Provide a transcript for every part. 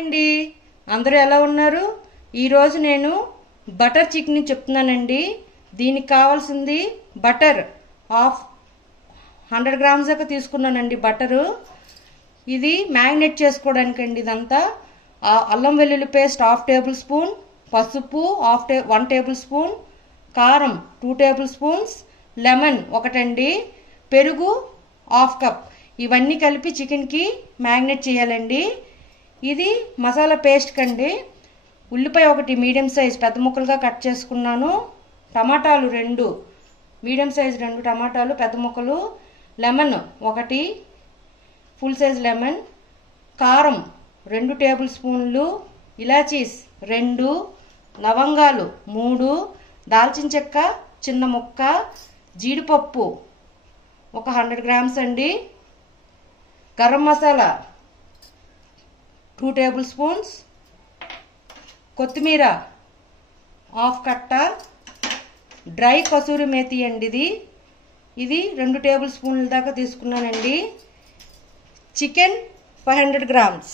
అండి, అందరూ ఎలా ఉన్నారు? ఈరోజు నేను బటర్ చికెన్ చెప్తున్నానండి. దీనికి కావాల్సింది బటర్ హాఫ్ 100 గ్రామ్స్ దాకా తీసుకున్నానండి. బటరు ఇది మ్యారినేట్ చేసుకోవడానికి అండి. ఇదంతా అల్లం వెల్లుల్లి పేస్ట్ 1/2 టేబుల్ స్పూన్, పసుపు 1 టేబుల్ స్పూన్, కారం 2 టేబుల్ స్పూన్స్, లెమన్ ఒకటండి, పెరుగు 1/2 కప్. ఇవన్నీ కలిపి చికెన్కి మ్యారినేట్ చేయాలండి. ఇది మసాలా పేస్ట్ కండి. ఉల్లిపాయ ఒకటి మీడియం సైజ్ పెద్ద ముక్కలుగా కట్ చేసుకున్నాను. టమాటాలు 2 మీడియం సైజ్ 2 టమాటాలు పెద్ద ముక్కలు, లెమన్ ఒకటి ఫుల్ సైజ్ లెమన్, కారం 2 టేబుల్ స్పూన్లు, ఇలాచీస్ 2, లవంగాలు 3, దాల్చిన చెక్క చిన్న ముక్క, జీడిపప్పు 100 గ్రామ్స్ అండి, గరం మసాలా 2 టేబుల్ స్పూన్స్, కొత్తిమీర 1/2 కట్ట, డ్రై కసూరి మేతి అండి. ఇది 2 టేబుల్ స్పూన్ల దాకా తీసుకున్నానండి. చికెన్ 500 గ్రామ్స్,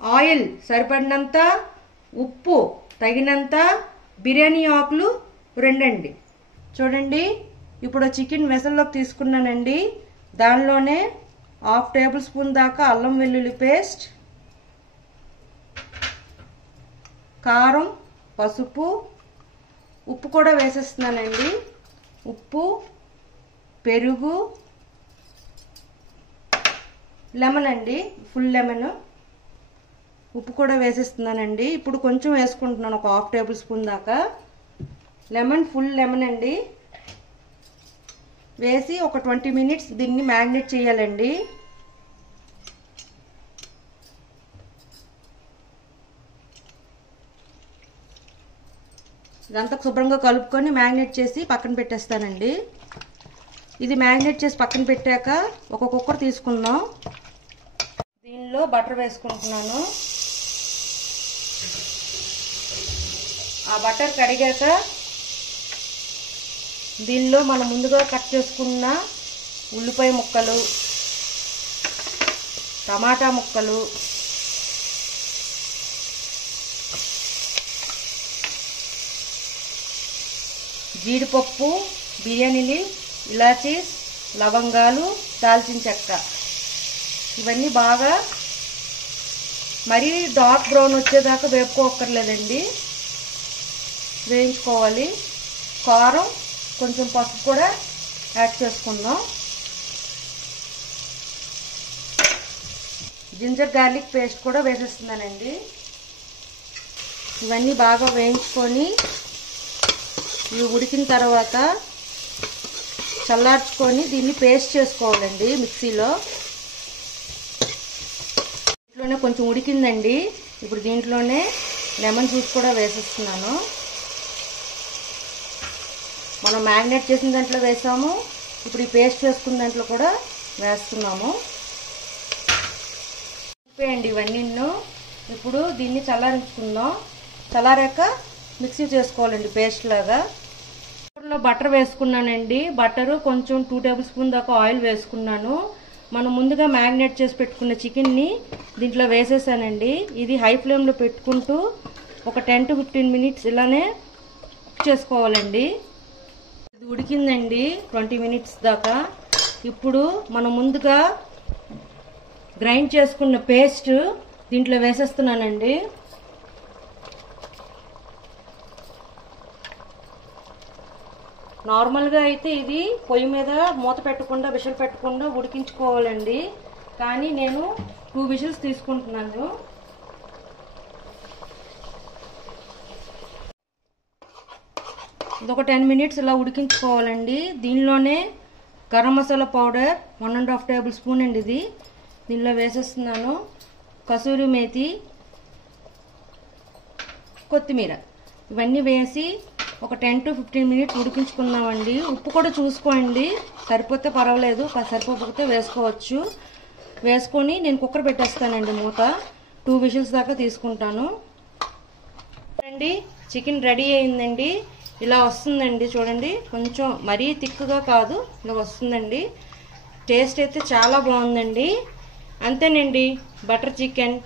ఆయిల్ సరిపడినంత, ఉప్పు తగినంత, బిర్యానీ ఆకులు 2 అండి. చూడండి, ఇప్పుడు చికెన్ వెసల్లోకి తీసుకున్నానండి. దానిలోనే 1/2 టేబుల్ స్పూన్ దాకా అల్లం వెల్లుల్లి పేస్ట్, కారం, పసుపు, ఉప్పు కూడా వేసేస్తున్నానండి. ఉప్పు, పెరుగు, లెమన్ అండి, ఫుల్ లెమన్, ఉప్పు కూడా వేసేస్తున్నానండి. ఇప్పుడు కొంచెం వేసుకుంటున్నాను, ఒక 1/2 టేబుల్ స్పూన్ దాకా లెమన్, ఫుల్ లెమన్ అండి. వేసి ఒక 20 మినిట్స్ దీన్ని మ్యారినేట్ చేయాలండి. ఇదంతా శుభ్రంగా కలుపుకొని మ్యారినేట్ చేసి పక్కన పెట్టేస్తానండి. ఇది మ్యారినేట్ చేసి పక్కన పెట్టాక ఒక కుక్కర్ తీసుకుందాం. దీనిలో బటర్ వేసుకుంటున్నాను. ఆ బటర్ కడిగాక దీనిలో మనం ముందుగా కట్ చేసుకున్న ఉల్లిపాయ ముక్కలు, టమాటా ముక్కలు, జీడిపప్పు, బిర్యానీలు, ఇలాచీస్, లవంగాలు, దాల్చిన చెక్క ఇవన్నీ బాగా మరీ డార్క్ బ్రౌన్ వచ్చేదాకా వేపుకోక్కర్లేదండి, వేయించుకోవాలి. కారం, కొంచెం పసుపు కూడా యాడ్ చేసుకుందాం. జింజర్ గార్లిక్ పేస్ట్ కూడా వేసేస్తున్నానండి. ఇవన్నీ బాగా వేయించుకొని ఇవి ఉడికిన తర్వాత చల్లార్చుకొని దీన్ని పేస్ట్ చేసుకోవాలండి మిక్సీలో. దీంట్లోనే కొంచెం ఉడికిందండి. ఇప్పుడు దీంట్లోనే లెమన్ జ్యూస్ కూడా వేసేస్తున్నాను. మనం మ్యారినేట్ చేసిన దాంట్లో వేసాము, ఇప్పుడు ఈ పేస్ట్ చేసుకున్న దాంట్లో కూడా వేస్తున్నాము. అండి ఇవన్నీ ఇప్పుడు దీన్ని చల్లారించుకుందాం. చల్లారాక మిక్సీ చేసుకోవాలండి పేస్ట్ లాగా. బటర్ వేసుకున్నానండి. బటరు కొంచెం 2 టేబుల్ స్పూన్ దాకా ఆయిల్ వేసుకున్నాను. మనం ముందుగా మ్యారినేట్ చేసి పెట్టుకున్న చికెన్ని దీంట్లో వేసేసానండి. ఇది హై ఫ్లేమ్లో పెట్టుకుంటూ ఒక 10 to 15 మినిట్స్ ఇలానే కుక్ చేసుకోవాలండి. ఇది ఉడికిందండి 20 మినిట్స్ దాకా. ఇప్పుడు మనం ముందుగా గ్రైండ్ చేసుకున్న పేస్ట్ దీంట్లో వేసేస్తున్నానండి. నార్మల్గా అయితే ఇది పొయ్యి మీద మూత పెట్టకుండా, విషల్ పెట్టకుండా ఉడికించుకోవాలండి. కానీ నేను 2 విషల్స్ తీసుకుంటున్నాను. ఇదొక 10 మినిట్స్ ఇలా ఉడికించుకోవాలండి. దీనిలోనే garam masala powder 1.5 table spoon అండి. ఇది దీనిలో వేసేస్తున్నాను. కసూరి మేతి, కొత్తిమీర ఇవన్నీ వేసి ఒక 10 to 15 మినిట్స్ ఉడికించుకున్నామండి. ఉప్పు కూడా చూసుకోండి, సరిపోతే పర్వాలేదు, సరిపోకపోతే వేసుకోవచ్చు. వేసుకొని నేను కుక్కర్ పెట్టేస్తానండి. మూత 2 విషల్స్ దాకా తీసుకుంటాను అండి. చికెన్ రెడీ అయిందండి. ఇలా వస్తుందండి చూడండి. కొంచెం మరీ థిక్గా కాదు, ఇలా వస్తుందండి. టేస్ట్ అయితే చాలా బాగుందండి. అంతేనండి, బటర్ చికెన్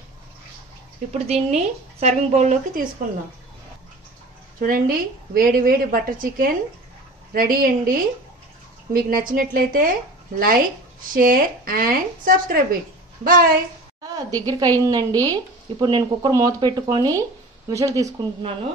ఇప్పుడు దీన్ని సర్వింగ్ బౌల్లోకి తీసుకుందాం. చూడండి, వేడి వేడి బటర్ చికెన్ రెడీ అండి. మీకు నచ్చినట్లయితే like, share and subscribe it. Bye. దగ్గరికి అయిందండి. ఇప్పుడు నేను కుక్కర్ మూత పెట్టుకొని విజిల్ తీసుకుంటున్నాను.